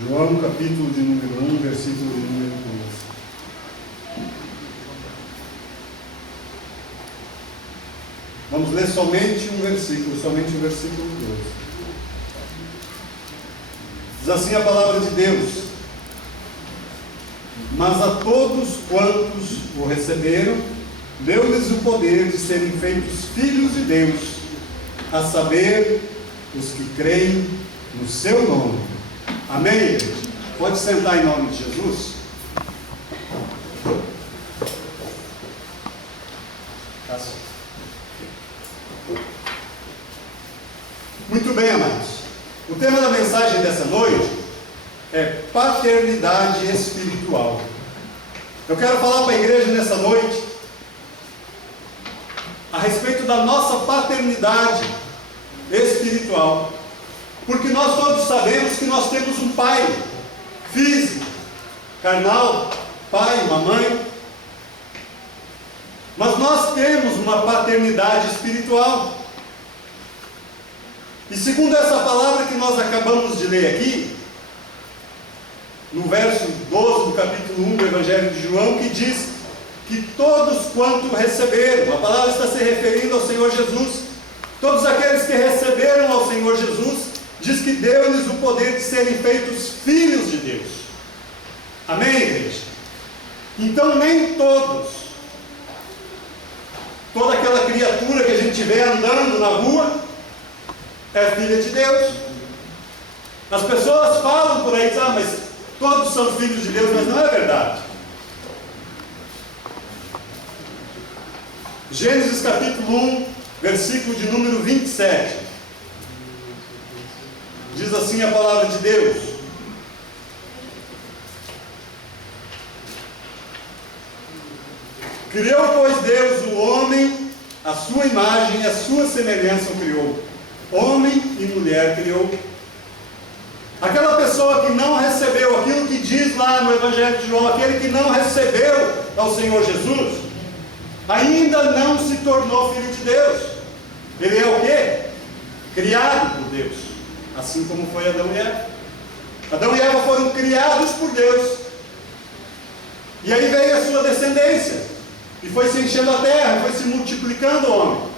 João, capítulo de número 1, versículo de número 12. Vamos ler somente o versículo 12. Diz assim a palavra de Deus: mas a todos quantos o receberam, deu-lhes o poder de serem feitos filhos de Deus, a saber, os que creem no seu nome. Amém? Pode sentar em nome de Jesus. Muito bem, amados. O tema da mensagem dessa noite é paternidade espiritual. Eu quero falar para a igreja nessa noite a respeito da nossa paternidade espiritual. Porque nós todos sabemos que nós temos um pai físico, carnal, pai, uma mãe. Mas nós temos uma paternidade espiritual. E segundo essa palavra que nós acabamos de ler aqui, no verso 12 do capítulo 1 do Evangelho de João, que diz que todos quanto receberam, a palavra está se referindo ao Senhor Jesus, todos aqueles que receberam ao Senhor Jesus, diz que deu-lhes o poder de serem feitos filhos de Deus. Amém, igreja? Então nem toda aquela criatura que a gente vê andando na rua é filha de Deus. As pessoas falam por aí, mas todos são filhos de Deus, mas não é verdade. Gênesis capítulo 1, versículo de número 27. Diz assim a palavra de Deus: criou, pois, Deus o homem, a sua imagem e a sua semelhança o criou. Homem e mulher criou. Aquela pessoa que não recebeu aquilo que diz lá no Evangelho de João, aquele que não recebeu ao Senhor Jesus, ainda não se tornou filho de Deus. Ele é o quê? Criado por Deus, assim como foi Adão e Eva. Adão e Eva foram criados por Deus, e aí veio a sua descendência, e foi se enchendo a terra, foi se multiplicando o homem.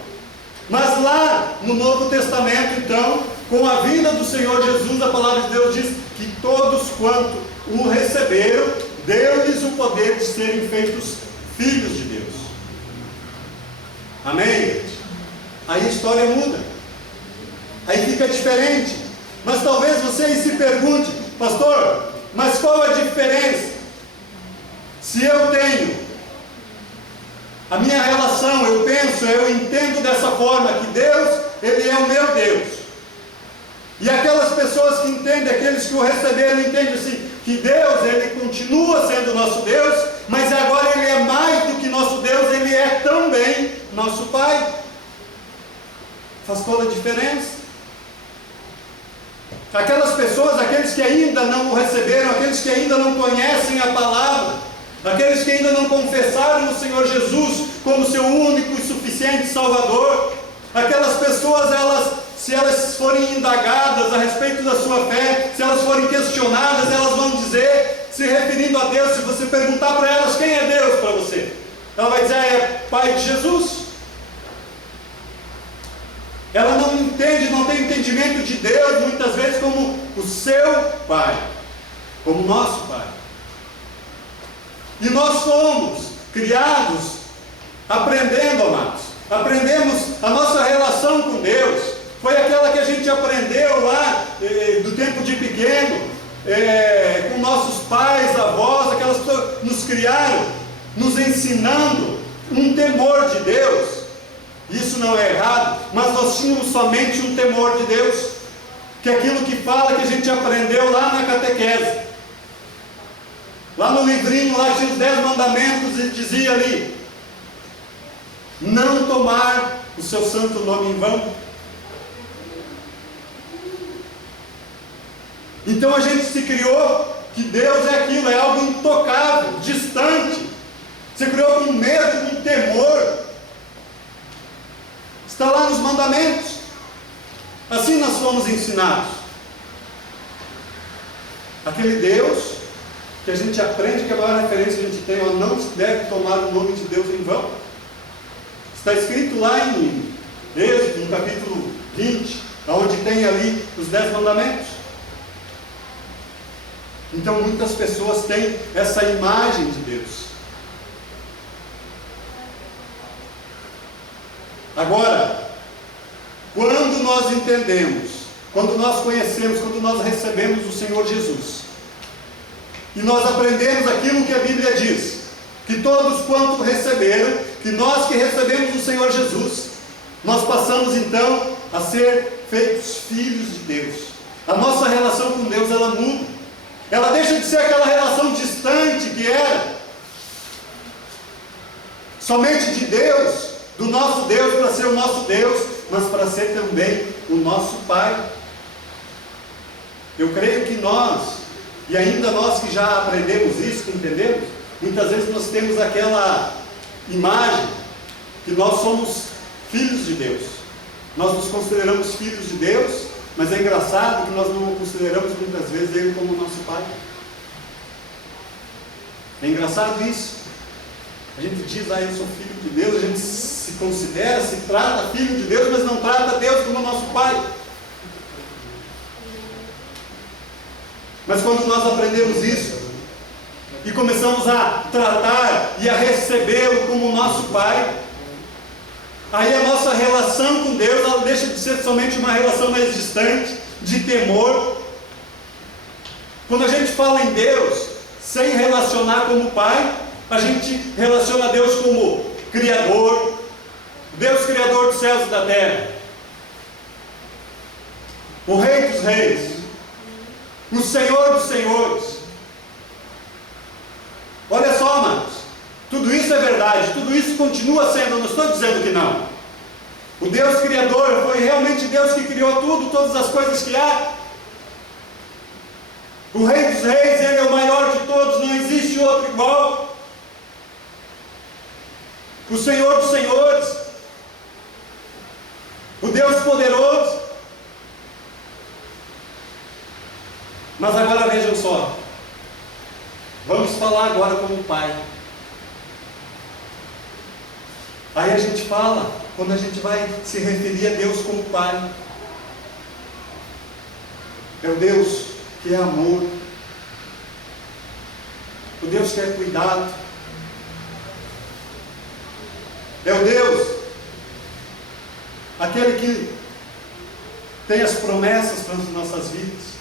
Mas lá no Novo Testamento, então, com a vinda do Senhor Jesus, a palavra de Deus diz que todos quanto o receberam, deu-lhes o poder de serem feitos filhos de Deus. Amém? Aí a história muda, aí fica diferente. Mas talvez você se pergunte: pastor, mas qual a diferença? Se eu tenho a minha relação, eu penso, eu entendo dessa forma, que Deus, Ele é o meu Deus. E aquelas pessoas que entendem, aqueles que o receberam, entendem assim, que Deus, Ele continua sendo nosso Deus, mas agora Ele é mais do que nosso Deus, Ele é também nosso Pai. Faz toda a diferença. Aquelas pessoas, aqueles que ainda não o receberam, aqueles que ainda não conhecem a palavra, aqueles que ainda não confessaram o Senhor Jesus como seu único e suficiente Salvador, aquelas pessoas, se elas forem indagadas a respeito da sua fé, se elas forem questionadas, elas vão dizer, se referindo a Deus, se você perguntar para elas quem é Deus para você, ela vai dizer: é Pai de Jesus. Ela não entende, não tem entendimento de Deus, muitas vezes, como o seu Pai, como nosso Pai. E nós fomos criados aprendendo, amados. Aprendemos a nossa relação com Deus. Foi aquela que a gente aprendeu lá do tempo de pequeno, com nossos pais, avós, aquelas pessoas que nos criaram, nos ensinando um temor de Deus. Isso não é errado, mas nós tínhamos somente um temor de Deus, que é aquilo que fala, que a gente aprendeu lá na catequese. Lá no livrinho, lá tinha os 10 mandamentos e dizia ali: não tomar o seu santo nome em vão. Então a gente se criou que Deus é aquilo, é algo intocável, distante. Se criou com medo, com temor. Está lá nos mandamentos. Assim nós fomos ensinados. Aquele Deus que a gente aprende que a maior referência que a gente tem, ó, não se deve tomar o nome de Deus em vão. Está escrito lá em Êxodo, no capítulo 20, onde tem ali os 10 mandamentos. Então muitas pessoas têm essa imagem de Deus. Agora, quando nós entendemos, quando nós conhecemos, quando nós recebemos o Senhor Jesus, e nós aprendemos aquilo que a Bíblia diz, que todos quanto receberam, que nós que recebemos o Senhor Jesus, nós passamos então a ser feitos filhos de Deus. A nossa relação com Deus, ela muda. Ela deixa de ser aquela relação distante que era somente de Deus, do nosso Deus, para ser o nosso Deus, mas para ser também o nosso Pai. Eu creio que nós, e ainda nós que já aprendemos isso, que entendemos, muitas vezes nós temos aquela imagem que nós somos filhos de Deus. Nós nos consideramos filhos de Deus, mas é engraçado que nós não consideramos muitas vezes Ele como nosso Pai. É engraçado isso. A gente diz, eu sou filho de Deus, a gente se considera, se trata filho de Deus, mas não trata Deus como nosso Pai. Mas quando nós aprendemos isso, e começamos a tratar e a recebê-lo como nosso Pai, aí a nossa relação com Deus, ela deixa de ser somente uma relação mais distante, de temor. Quando a gente fala em Deus, sem relacionar como Pai, a gente relaciona Deus como Criador, Deus Criador dos céus e da terra, o Rei dos reis, o Senhor dos senhores. Olha só, amados, tudo isso é verdade, tudo isso continua sendo, eu não estou dizendo que não. O Deus Criador foi realmente Deus que criou tudo, todas as coisas que há. O Rei dos reis, Ele é o maior de todos, não existe outro igual. O Senhor dos senhores, o Deus poderoso. Mas agora vejam só, vamos falar agora como Pai. Aí a gente fala, quando a gente vai se referir a Deus como Pai, é o Deus que é amor, o Deus que é cuidado, é o Deus, aquele que tem as promessas para as nossas vidas.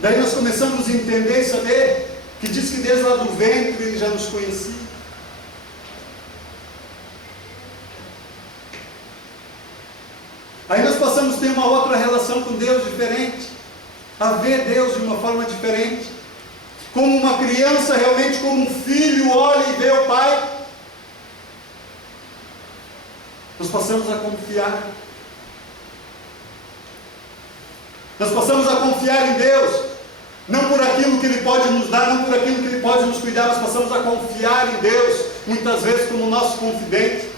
Daí nós começamos a entender e saber que diz que desde lá do ventre Ele já nos conhecia. Aí nós passamos a ter uma outra relação com Deus diferente, a ver Deus de uma forma diferente, como uma criança realmente, como um filho olha e vê o pai. Nós passamos a confiar. Nós passamos a confiar em Deus, não por aquilo que Ele pode nos dar, não por aquilo que Ele pode nos cuidar, nós passamos a confiar em Deus, muitas vezes como nosso confidente,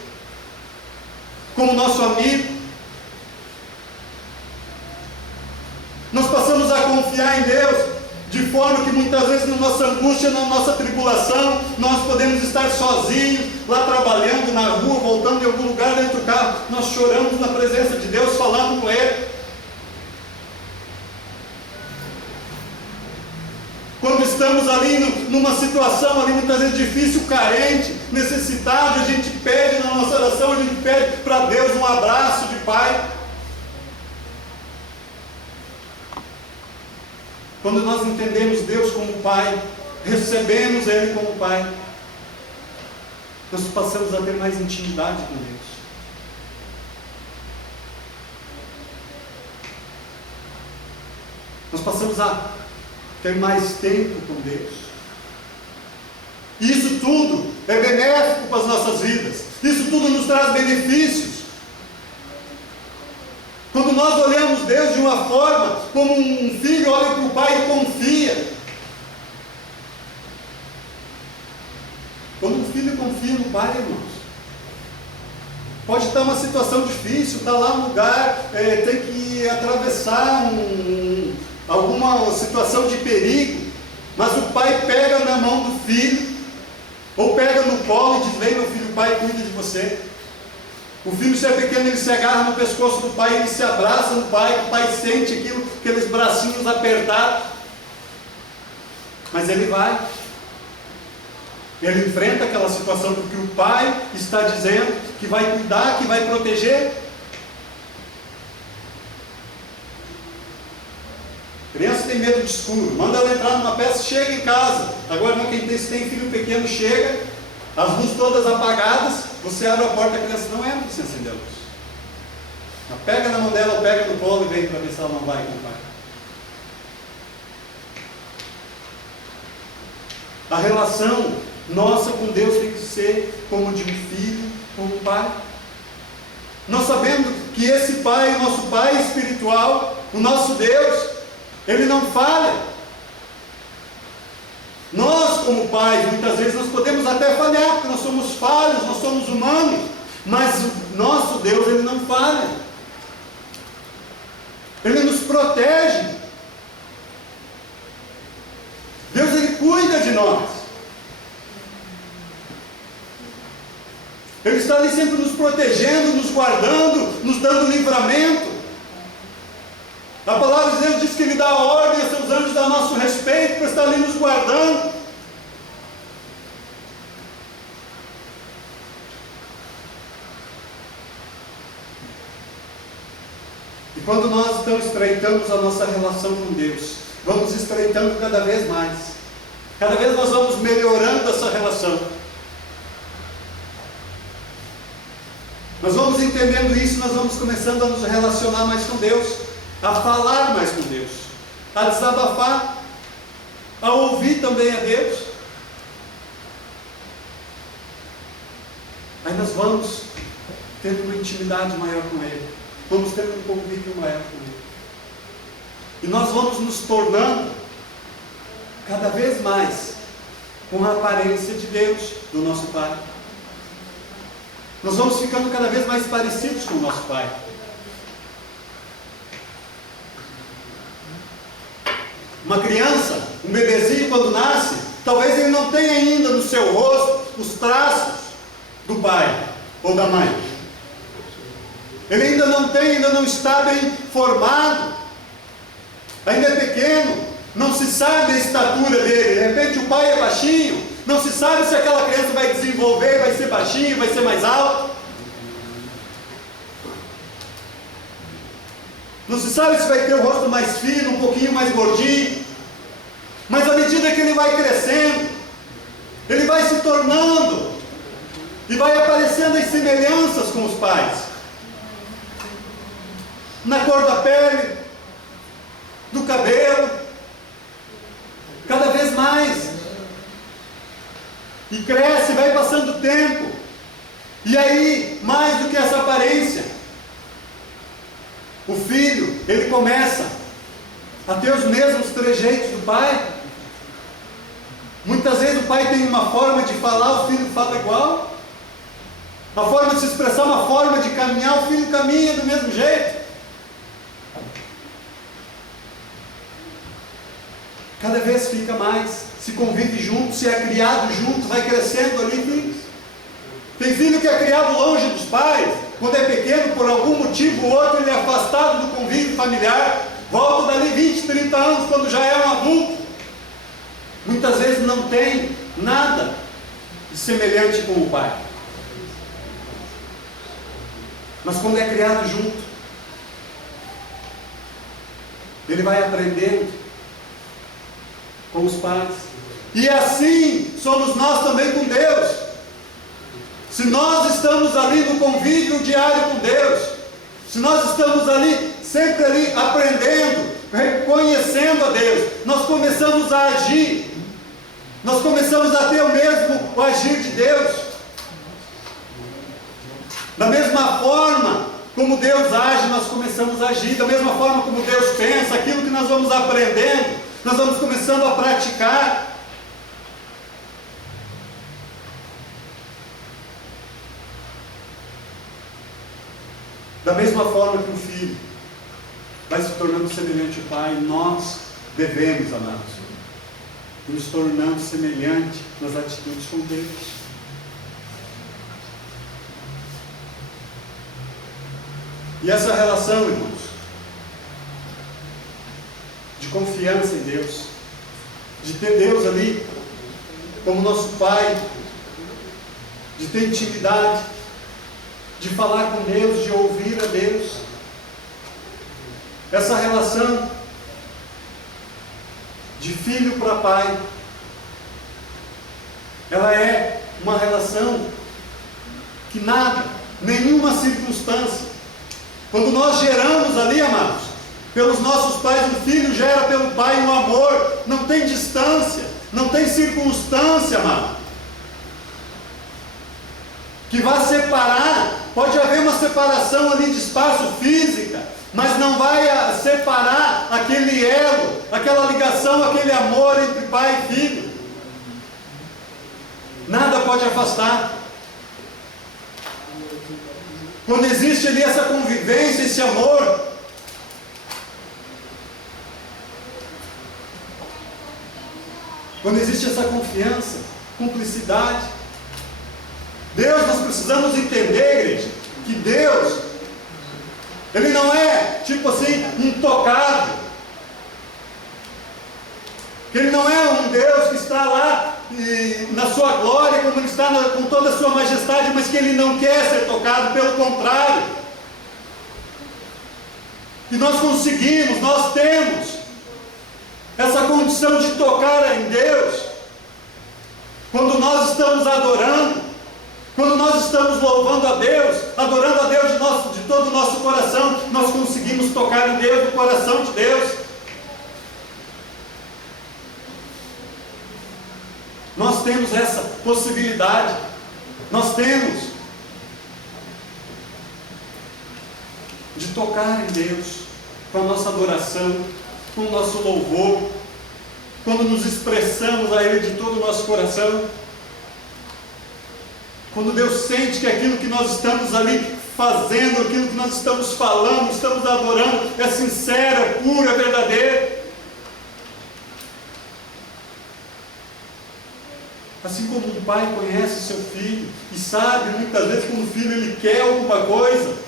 como nosso amigo. Nós passamos a confiar em Deus, de forma que muitas vezes na nossa angústia, na nossa tribulação, nós podemos estar sozinhos, lá trabalhando, na rua, voltando em algum lugar dentro do carro, nós choramos na presença de Deus, falando com Ele. Quando estamos ali numa situação ali muitas vezes difícil, carente, necessitado, a gente pede na nossa oração, a gente pede para Deus um abraço de Pai. Quando nós entendemos Deus como Pai, recebemos Ele como Pai, nós passamos a ter mais intimidade com Deus. Nós passamos a ter mais tempo com Deus. Isso tudo é benéfico para as nossas vidas. Isso tudo nos traz benefícios. Quando nós olhamos Deus de uma forma, como um filho olha para o pai e confia. Quando um filho confia no pai, irmãos, Pode estar uma situação difícil, está lá no lugar, tem que atravessar alguma situação de perigo, mas o pai pega na mão do filho, ou pega no colo e diz: vem meu filho, o pai cuida de você. O filho, se é pequeno, ele se agarra no pescoço do pai, ele se abraça no pai, o pai sente aqueles bracinhos apertados, mas ele vai. Ele enfrenta aquela situação porque o pai está dizendo que vai cuidar, que vai proteger. Criança tem medo de escuro, manda ela entrar numa peça, chega em casa. Agora não, se tem filho pequeno, chega, as luzes todas apagadas, você abre a porta, a criança não entra sem acender a luz. Ela pega na mão dela, ou pega no colo e vem para ver se ela não vai com o pai. A relação nossa com Deus tem que ser como de um filho com um pai. Nós sabemos que esse pai, o nosso pai espiritual, o nosso Deus, ele não falha. Nós, como pais, muitas vezes nós podemos até falhar, porque nós somos falhos, nós somos humanos, mas o nosso Deus, ele não falha. Ele nos protege. Deus, ele cuida de nós. Ele está ali sempre nos protegendo, nos guardando, nos dando livramento. A palavra de Deus diz que Ele dá ordem a seus anjos a nosso respeito, para estar ali nos guardando. E quando nós então estreitamos a nossa relação com Deus, vamos estreitando cada vez mais. Cada vez nós vamos melhorando essa relação. Nós vamos entendendo isso, nós vamos começando a nos relacionar mais com Deus, a falar mais com Deus, a desabafar, a ouvir também a Deus. Aí nós vamos tendo uma intimidade maior com Ele, vamos tendo um convívio maior com Ele. E nós vamos nos tornando cada vez mais com a aparência de Deus, do nosso Pai. Nós vamos ficando cada vez mais parecidos com o nosso Pai. Uma criança, um bebezinho, quando nasce, talvez ele não tenha ainda no seu rosto os traços do pai ou da mãe. Ele ainda não tem, ainda não está bem formado. Ainda é pequeno, não se sabe a estatura dele. De repente o pai é baixinho, não se sabe se aquela criança vai desenvolver, vai ser baixinho, vai ser mais alto. Não se sabe se vai ter o rosto mais fino, um pouquinho mais gordinho. Mas à medida que ele vai crescendo, ele vai se tornando e vai aparecendo as semelhanças com os pais. Na cor da pele, do cabelo, cada vez mais. E cresce, vai passando o tempo. E aí, mais do que essa aparência, o filho, ele começa a ter os mesmos trejeitos do pai. Muitas vezes o pai tem uma forma de falar, o filho fala igual. Uma forma de se expressar, uma forma de caminhar, o filho caminha do mesmo jeito. Cada vez fica mais, se convive junto, se é criado junto, vai crescendo ali. Tem filho que é criado longe dos pais, quando é pequeno, por algum motivo ou outro, ele é afastado do convívio familiar, volta dali 20, 30 anos, quando já é um adulto. Muitas vezes não tem nada de semelhante com o pai. Mas quando é criado junto, ele vai aprendendo com os pais. E assim somos nós também com Deus. Se nós estamos ali no convívio diário com Deus, se nós estamos ali, sempre ali aprendendo, reconhecendo a Deus, nós começamos a agir, nós começamos a ter o agir de Deus. Da mesma forma como Deus age, nós começamos a agir. Da mesma forma como Deus pensa, aquilo que nós vamos aprendendo, nós vamos começando a praticar. Da mesma forma que o filho vai se tornando semelhante ao pai, nós devemos, amados, nos tornando semelhante nas atitudes com Deus. E essa relação, irmãos, de confiança em Deus, de ter Deus ali como nosso Pai, de ter intimidade, de falar com Deus, de ouvir a Deus, essa relação de filho para pai, ela é uma relação que nada, nenhuma circunstância, quando nós geramos ali, amados, pelos nossos pais, o filho gera pelo pai um amor, não tem distância, não tem circunstância, amado, que vá separar. Pode haver uma separação ali de espaço física, mas não vai separar aquele elo, aquela ligação, aquele amor entre pai e filho. Nada pode afastar. Quando existe ali essa convivência, esse amor, quando existe essa confiança, cumplicidade, Deus, nós precisamos entender, igreja, que Deus, Ele não é, tipo assim, intocável, que Ele não é um Deus que está lá na sua glória, como Ele está com toda a sua majestade, mas que Ele não quer ser tocado, pelo contrário, que nós conseguimos, nós temos essa condição de tocar em Deus, quando nós estamos adorando, quando nós estamos louvando a Deus, adorando a Deus de todo o nosso coração, nós conseguimos tocar em Deus, no coração de Deus. Nós temos essa possibilidade, nós temos de tocar em Deus, com a nossa adoração, com o nosso louvor, quando nos expressamos a Ele de todo o nosso coração, quando Deus sente que aquilo que nós estamos ali fazendo, aquilo que nós estamos falando, estamos adorando, é sincero, é puro, é verdadeiro. Assim como um pai conhece seu filho e sabe muitas vezes quando o filho ele quer alguma coisa,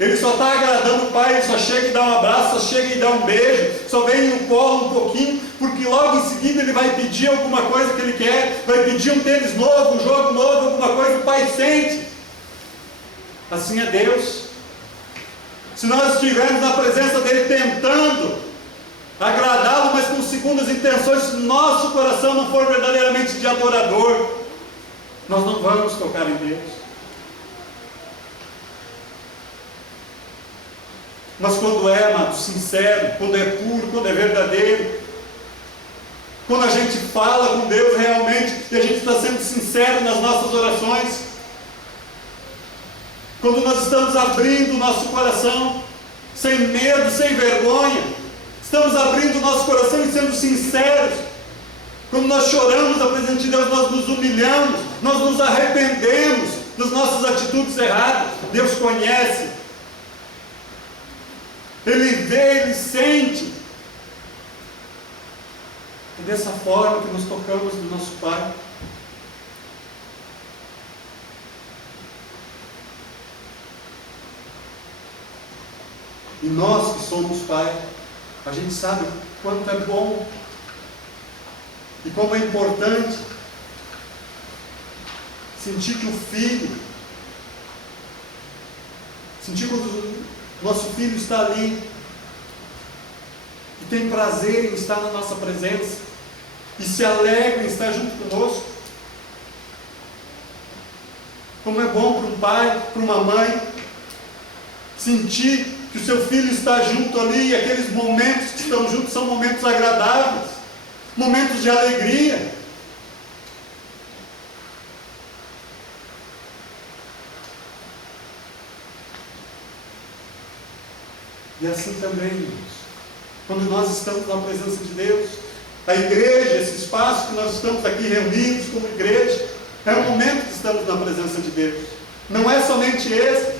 ele só está agradando o pai, ele só chega e dá um abraço, só chega e dá um beijo, só vem no colo um pouquinho, porque logo em seguida ele vai pedir alguma coisa que ele quer, vai pedir um tênis novo, um jogo novo, alguma coisa, o pai sente. Assim é Deus. Se nós estivermos na presença dele tentando agradá-lo, mas com segundas intenções, se nosso coração não for verdadeiramente de adorador, nós não vamos tocar em Deus. Mas quando é, amado, sincero, quando é puro, quando é verdadeiro, quando a gente fala com Deus realmente e a gente está sendo sincero nas nossas orações, quando nós estamos abrindo o nosso coração, sem medo, sem vergonha, estamos abrindo o nosso coração e sendo sinceros, quando nós choramos na presença de Deus, nós nos humilhamos, nós nos arrependemos das nossas atitudes erradas, Deus conhece, Ele vê, Ele sente. É dessa forma que nos tocamos do nosso Pai. E nós que somos Pai, a gente sabe o quanto é bom e como é importante sentir que o filho, sentir quando o nosso filho está ali e tem prazer em estar na nossa presença e se alegra em estar junto conosco. Como é bom para um pai, para uma mãe sentir que o seu filho está junto ali, e aqueles momentos que estão juntos são momentos agradáveis, momentos de alegria. E assim também, irmãos, quando nós estamos na presença de Deus, a igreja, esse espaço que nós estamos aqui reunidos como igreja, é o momento que estamos na presença de Deus. Não é somente esse.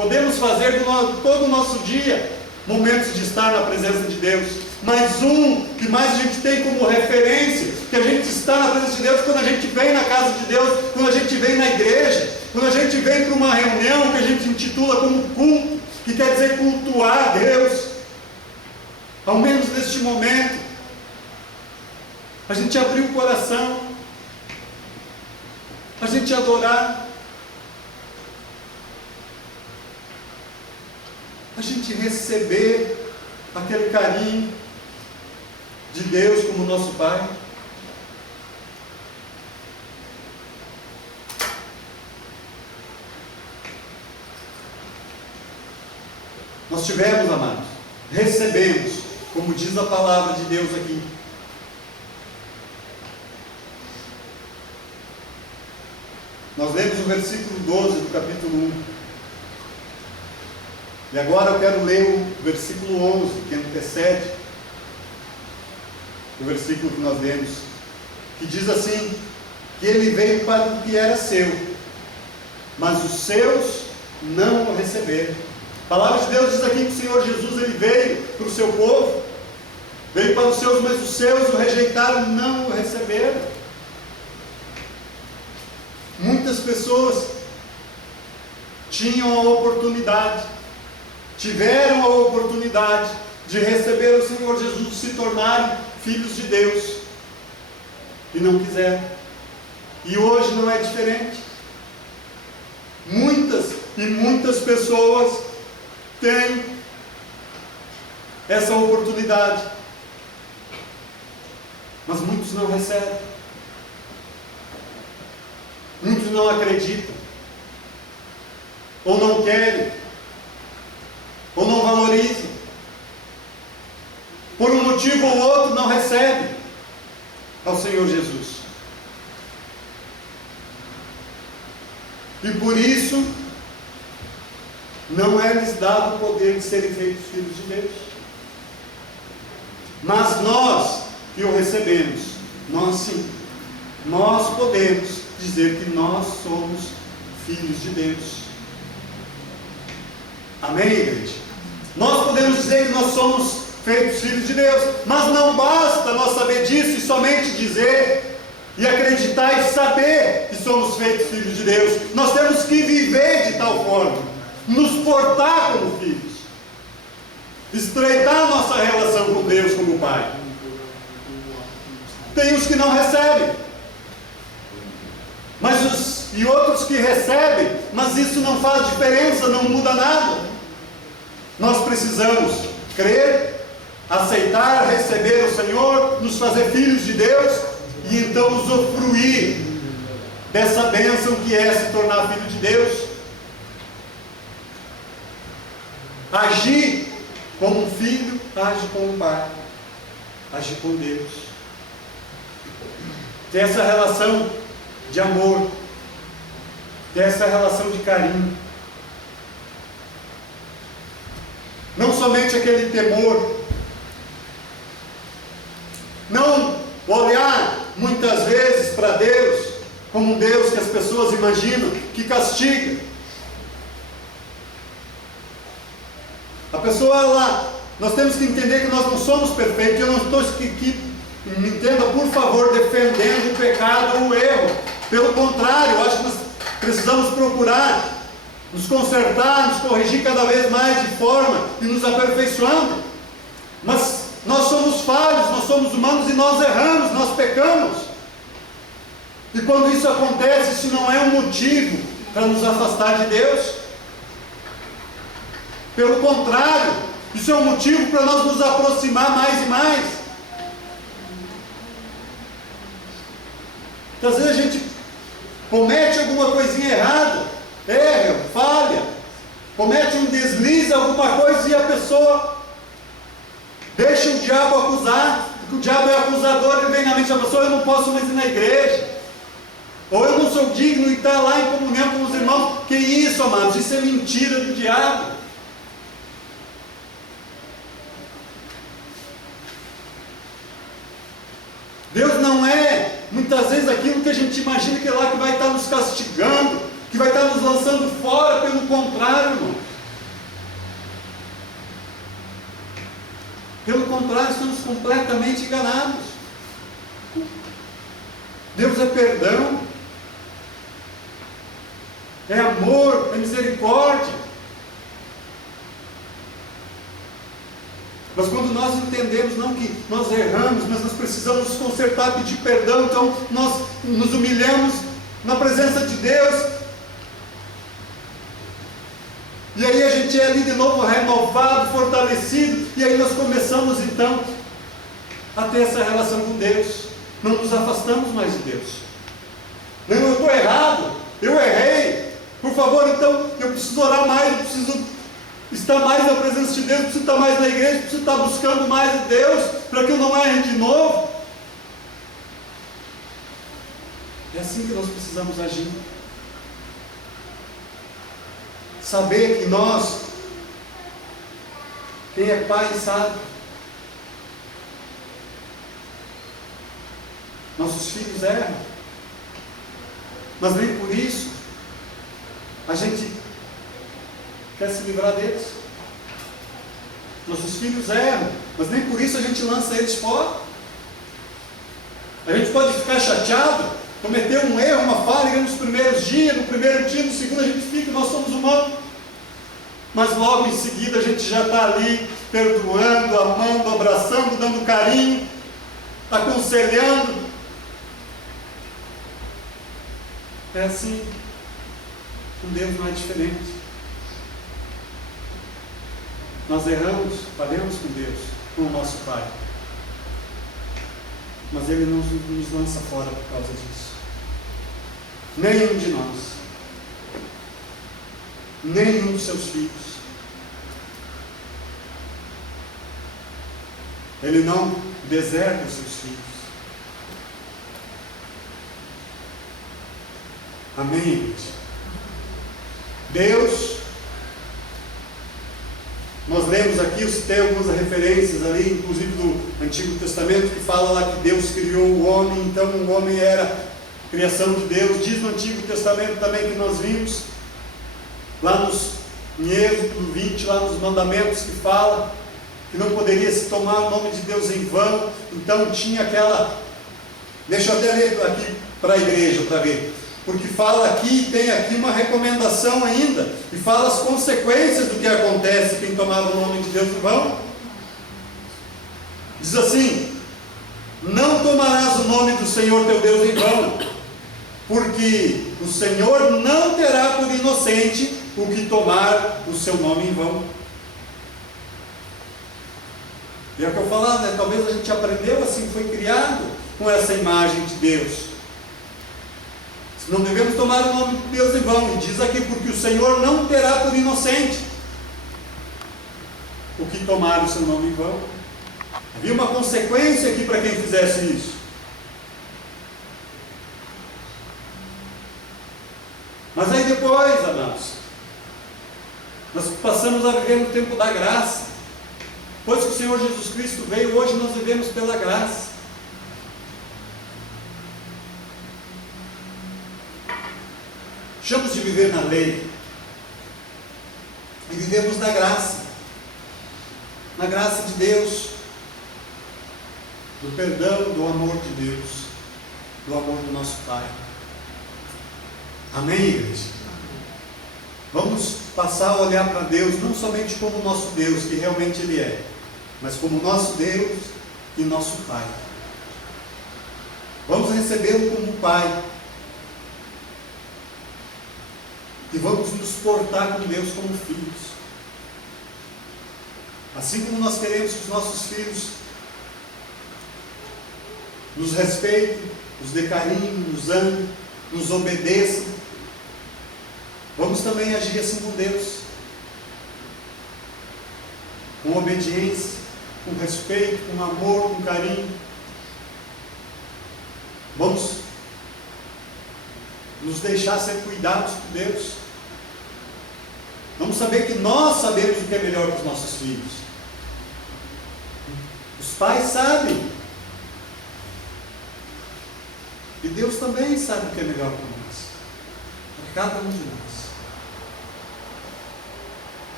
Podemos fazer todo o nosso dia momentos de estar na presença de Deus. Mas um que mais a gente tem como referência, que a gente está na presença de Deus quando a gente vem na casa de Deus, quando a gente vem na igreja, quando a gente vem para uma reunião que a gente intitula como culto, que quer dizer cultuar a Deus. Ao menos neste momento, a gente abrir o coração, a gente adorar, a gente receber aquele carinho de Deus como nosso Pai. Nós tivemos, amados, recebemos, como diz a palavra de Deus aqui. Nós lemos o versículo 12 do capítulo 1. E agora eu quero ler o versículo 11, que antecede o versículo que nós lemos, que diz assim, que ele veio para o que era seu, mas os seus não o receberam. A palavra de Deus diz aqui que o Senhor Jesus, ele veio para o seu povo, veio para os seus, mas os seus o rejeitaram, não o receberam. Muitas pessoas tinham a oportunidade, tiveram a oportunidade de receber o Senhor Jesus, se tornarem filhos de Deus, e não quiseram. E hoje não é diferente. Muitas pessoas têm essa oportunidade, mas muitos não recebem, muitos não acreditam, ou não querem, ou não valorizam, por um motivo ou outro não recebem ao Senhor Jesus. E por isso não é lhes dado o poder de serem feitos filhos de Deus. Mas nós que o recebemos, nós sim, nós podemos dizer que nós somos filhos de Deus. Amém, igreja? Nós podemos dizer que nós somos feitos filhos de Deus, mas não basta nós saber disso e somente dizer e acreditar e saber que somos feitos filhos de Deus. Nós temos que viver de tal forma, nos portar como filhos, estreitar nossa relação com Deus como Pai. Tem uns que não recebem, e outros que recebem, mas isso não faz diferença, não muda nada. Nós precisamos crer, aceitar, receber o Senhor, nos fazer filhos de Deus, e então usufruir dessa bênção que é se tornar filho de Deus. Agir como um filho, age como um pai, age com Deus. Ter essa relação de amor, ter essa relação de carinho. Não somente aquele temor, não olhar muitas vezes para Deus como um Deus que as pessoas imaginam que castiga. A pessoa, nós temos que entender que nós não somos perfeitos. Eu não estou aqui, me entenda por favor, defendendo o pecado ou o erro. Pelo contrário, eu acho que nós precisamos procurar nos consertar, nos corrigir cada vez mais de forma e nos aperfeiçoando. Mas nós somos falhos, nós somos humanos e nós erramos, nós pecamos. E quando isso acontece, isso não é um motivo para nos afastar de Deus. Pelo contrário, isso é um motivo para nós nos aproximar mais e mais. Então, às vezes a gente comete alguma coisinha errada, erra, falha, comete um deslize, alguma coisa, e a pessoa deixa o diabo acusar, porque o diabo é acusador, ele vem na mente da pessoa: eu não posso mais ir na igreja, ou eu não sou digno de estar lá em comunhão com os irmãos. Que isso, amados? Isso é mentira do diabo. Deus não é, muitas vezes, aquilo que a gente imagina que é lá que vai estar nos castigando, que vai estar nos lançando fora. Pelo contrário, irmão, Pelo contrário, estamos completamente enganados. Deus é perdão, é amor, é misericórdia. Mas quando nós entendemos, não que nós erramos, mas nós precisamos nos consertar, pedir perdão, então nós nos humilhamos na presença de Deus, e aí a gente é ali de novo renovado, fortalecido, e aí nós começamos então a ter essa relação com Deus, não nos afastamos mais de Deus. Não, eu estou errado, eu errei, por favor, então eu preciso orar mais, eu preciso estar mais na presença de Deus, eu preciso estar mais na igreja, eu preciso estar buscando mais de Deus, para que eu não erre de novo. É assim que nós precisamos agir. Saber que nós, quem é pai sabe, nossos filhos erram, mas nem por isso a gente quer se livrar deles. Nossos filhos erram, mas nem por isso a gente lança eles fora. A gente pode ficar chateado, cometer um erro, uma falha nos primeiros dias, no primeiro dia, no segundo a gente fica, nós somos humanos. Mas logo em seguida a gente já está ali, perdoando, amando, abraçando, dando carinho, aconselhando. É assim, com Deus não é diferente. Nós erramos, falhamos com Deus, com o nosso Pai. Mas Ele não nos lança fora por causa disso. Nenhum de nós. Nenhum dos seus filhos. Ele não deserta os seus filhos. Amém, gente? Deus, nós lemos aqui, eu citei algumas referências ali, inclusive do Antigo Testamento, que fala lá que Deus criou o homem, então o homem era criação de Deus. Diz no Antigo Testamento também que nós vimos, lá em Êxodo 20, lá nos mandamentos, que fala que não poderia se tomar o nome de Deus em vão. Então tinha aquela, deixa eu até ler aqui para a igreja para ver, porque fala aqui, tem aqui uma recomendação ainda, e fala as consequências do que acontece quem tomava o nome de Deus em vão. Diz assim: não tomarás o nome do Senhor teu Deus em vão, porque o Senhor não terá por inocente o que tomar o seu nome em vão. E é o que eu falava, né? Talvez a gente aprendeu assim, foi criado com essa imagem de Deus. Não devemos tomar o nome de Deus em vão. E diz aqui, porque o Senhor não terá por inocente o que tomar o seu nome em vão. Havia uma consequência aqui para quem fizesse isso. Mas aí depois, amados, nós passamos a viver no tempo da graça. Depois que o Senhor Jesus Cristo veio, hoje nós vivemos pela graça. Deixamos de viver na lei e vivemos na graça de Deus, do perdão, do amor de Deus, do amor do nosso Pai. Amém, igreja? Vamos passar a olhar para Deus não somente como nosso Deus, que realmente Ele é, mas como nosso Deus e nosso Pai. Vamos recebê-lo como Pai. E vamos nos portar com Deus como filhos. Assim como nós queremos que os nossos filhos nos respeitem, nos dê carinho, nos amem, nos obedeçam, vamos também agir assim com Deus. Com obediência, com respeito, com amor, com carinho. Vamos nos deixar ser cuidados por Deus. Vamos saber que nós sabemos o que é melhor para os nossos filhos. Os pais sabem. E Deus também sabe o que é melhor para nós. Para cada um de nós.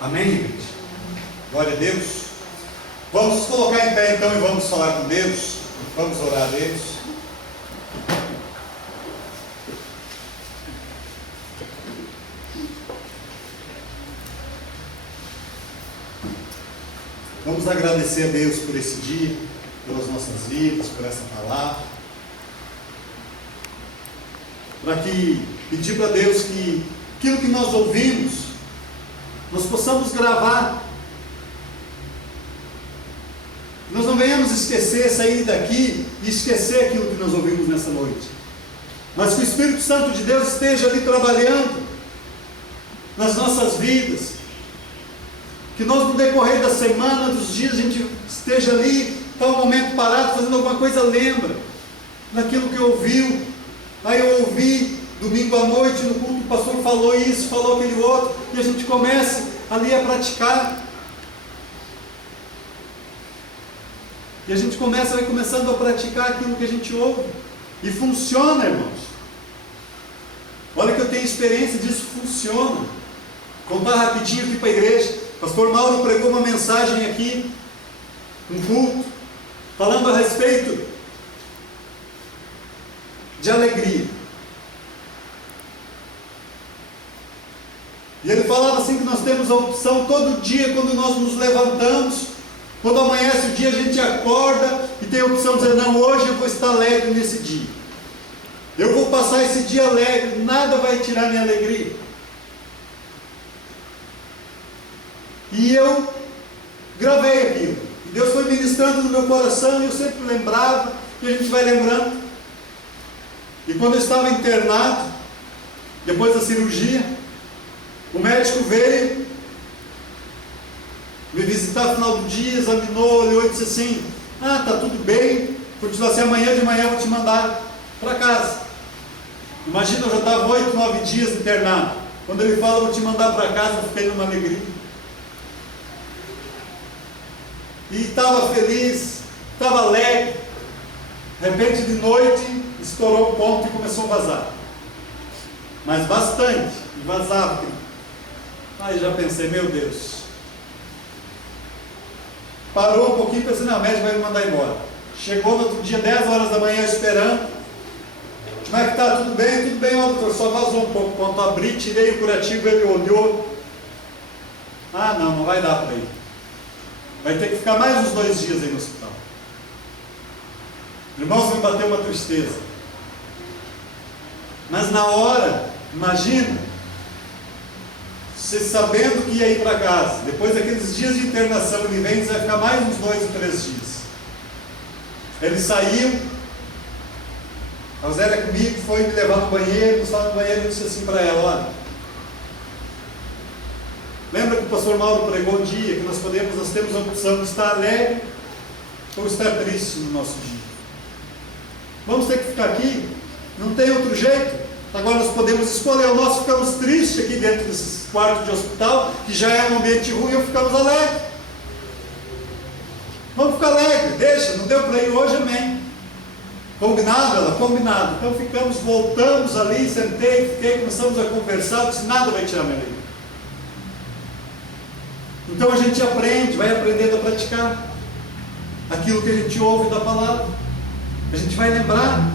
Amém, igreja? Glória a Deus. Vamos nos colocar em pé então e vamos falar com Deus. Vamos orar a Deus. Vamos agradecer a Deus por esse dia, pelas nossas vidas, por essa palavra. Para que pedir para Deus que aquilo que nós ouvimos, nós possamos gravar. Nós não venhamos esquecer, sair daqui e esquecer aquilo que nós ouvimos nessa noite. Mas que o Espírito Santo de Deus esteja ali trabalhando nas nossas vidas. Que nós no decorrer da semana, dos dias, a gente esteja ali, está um momento parado, fazendo alguma coisa, lembra daquilo que ouviu. Aí eu ouvi domingo à noite no culto, o pastor falou isso, falou aquele outro, e a gente começa ali a praticar. E a gente vai começando a praticar aquilo que a gente ouve. E funciona, irmãos. Olha que eu tenho experiência disso, funciona. Vou contar rapidinho aqui para a igreja. O pastor Mauro pregou uma mensagem aqui, um culto, falando a respeito de alegria. E ele falava assim que nós temos a opção todo dia, quando nós nos levantamos, quando amanhece o dia, a gente acorda e tem a opção de dizer, não, hoje eu vou estar alegre nesse dia. Eu vou passar esse dia alegre, nada vai tirar minha alegria. E eu gravei aquilo. E Deus foi ministrando no meu coração e eu sempre lembrava, e a gente vai lembrando. E quando eu estava internado, depois da cirurgia, o médico veio me visitar no final do dia, examinou, olhou e disse assim, está tudo bem, continua assim, amanhã de manhã eu vou te mandar para casa. Imagina, eu já estava 8, 9 dias internado. Quando ele fala, vou te mandar para casa, eu fiquei numa alegria. E estava feliz, estava alegre. De repente, de noite, estourou o ponto e começou a vazar. Mas bastante, e vazava. Aí já pensei, meu Deus. Parou um pouquinho e pensei, não, o médico vai me mandar embora. Chegou no outro dia, 10 horas da manhã, esperando. Como é que está? Tudo bem? Tudo bem, ó, doutor, só vazou um pouco. Quando abri, tirei o curativo, ele olhou. Não vai dar para ir. Vai ter que ficar mais uns 2 dias aí no hospital. Irmãos, me bateu uma tristeza. Mas na hora, imagina, você sabendo que ia ir para casa, depois daqueles dias de internação, ele vem e vai ficar mais uns 2 ou 3 dias. Ele saiu, a Zélia comigo, foi me levar no banheiro, estava no banheiro e disse assim para ela, olha, lembra que o pastor Mauro pregou um dia, que nós temos a opção de estar alegre ou estar triste no nosso dia. Vamos ter que ficar aqui, não tem outro jeito. Agora nós podemos escolher o nosso, ficamos tristes aqui dentro desses quartos de hospital, que já é um ambiente ruim, ou ficamos alegres. Vamos ficar alegres, deixa, não deu para ir hoje, amém. Combinado, ela? Combinado. Então ficamos, voltamos ali, sentei, fiquei, começamos a conversar, disse, nada vai tirar minha alegria. Então a gente aprende, vai aprendendo a praticar aquilo que a gente ouve da palavra. A gente vai lembrar.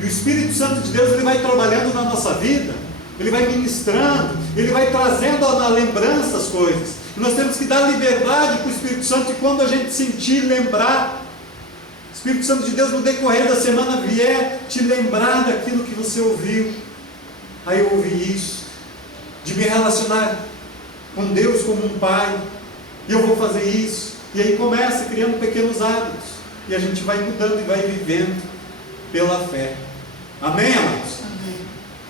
E o Espírito Santo de Deus, ele vai trabalhando na nossa vida, ele vai ministrando, ele vai trazendo na lembrança as coisas. E nós temos que dar liberdade para o Espírito Santo, e quando a gente sentir, lembrar, o Espírito Santo de Deus no decorrer da semana vier te lembrar daquilo que você ouviu. Aí eu ouvi isso, de me relacionar com Deus como um pai, e eu vou fazer isso. E aí começa criando pequenos hábitos, e a gente vai mudando e vai vivendo pela fé. Amém, amados? Amém.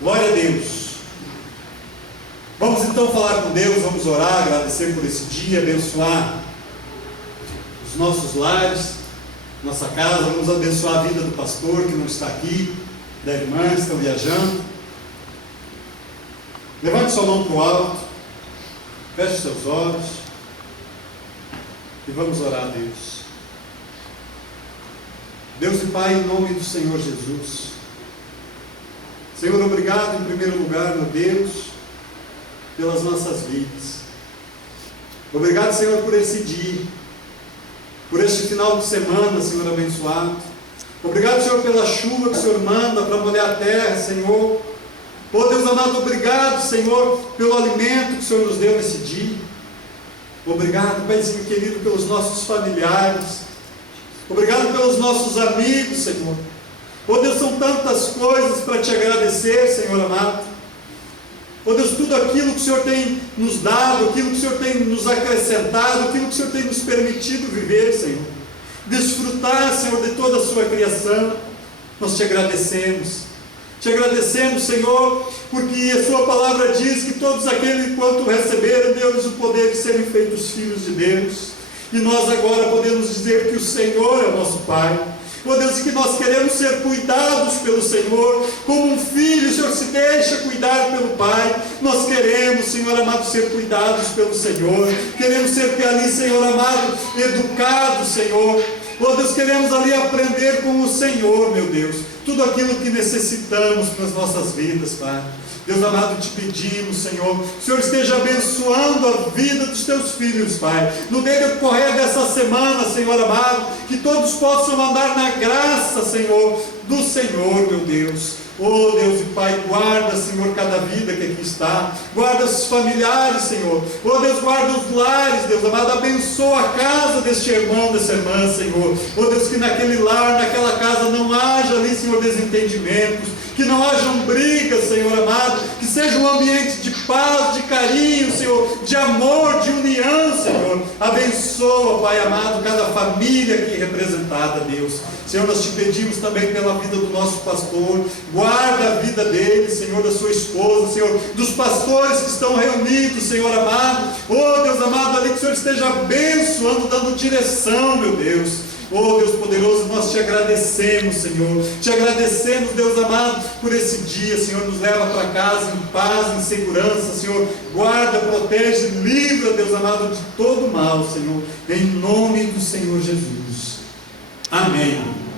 Glória a Deus. Vamos então falar com Deus, vamos orar, agradecer por esse dia, abençoar os nossos lares, nossa casa, vamos abençoar a vida do pastor que não está aqui, da irmã que estão viajando. Levante sua mão para o alto, feche seus olhos e vamos orar a Deus. Deus e Pai, em nome do Senhor Jesus, Senhor, obrigado em primeiro lugar, meu Deus, pelas nossas vidas. Obrigado, Senhor, por esse dia. por este final de semana, Senhor abençoado. Obrigado, Senhor, pela chuva que o Senhor manda para molhar a terra, Senhor. Oh Deus amado, obrigado, Senhor, pelo alimento que o Senhor nos deu nesse dia. Obrigado, Paizinho querido, pelos nossos familiares. Obrigado pelos nossos amigos, Senhor. Oh Deus, são tantas coisas para te agradecer, Senhor amado. Oh Deus, tudo aquilo que o Senhor tem nos dado, aquilo que o Senhor tem nos acrescentado, aquilo que o Senhor tem nos permitido viver, Senhor. Desfrutar, Senhor, de toda a sua criação. Nós te agradecemos. Te agradecemos, Senhor, porque a sua palavra diz que todos aqueles quanto receberam, deu-lhes o poder de serem feitos filhos de Deus. E nós agora podemos dizer que o Senhor é o nosso Pai. Oh Deus, e que nós queremos ser cuidados pelo Senhor, como um filho, o Senhor se deixa cuidar pelo Pai. Nós queremos, Senhor amado, ser cuidados pelo Senhor. Queremos ser ali, Senhor amado, educados, Senhor. Oh Deus, queremos ali aprender com o Senhor, meu Deus, tudo aquilo que necessitamos para as nossas vidas, Pai. Deus amado, te pedimos, Senhor, que o Senhor esteja abençoando a vida dos teus filhos, Pai. No decorrer dessa semana, Senhor amado, que todos possam andar na graça, Senhor, do Senhor, meu Deus. Oh Deus e Pai, guarda, Senhor, cada vida que aqui está. Guarda os familiares, Senhor. Oh Deus, guarda os lares, Deus amado. Abençoa a casa deste irmão, dessa irmã, Senhor. Oh Deus, que naquele lar, naquela casa não haja ali, Senhor, desentendimentos. Que não hajam brigas, Senhor amado. Que seja um ambiente de paz, de carinho, Senhor, de amor, de união, Senhor. Abençoa, Pai amado, cada família aqui representada, Deus. Senhor, nós te pedimos também pela vida do nosso pastor. Guarda a vida dele, Senhor, da sua esposa, Senhor, dos pastores que estão reunidos, Senhor amado. Oh Deus amado, ali que o Senhor esteja abençoando, dando direção, meu Deus. Oh Deus poderoso, nós te agradecemos, Senhor. Te agradecemos, Deus amado, por esse dia, Senhor. Nos leva para casa em paz, em segurança, Senhor. Guarda, protege, livra, Deus amado, de todo mal, Senhor. Em nome do Senhor Jesus. Amém.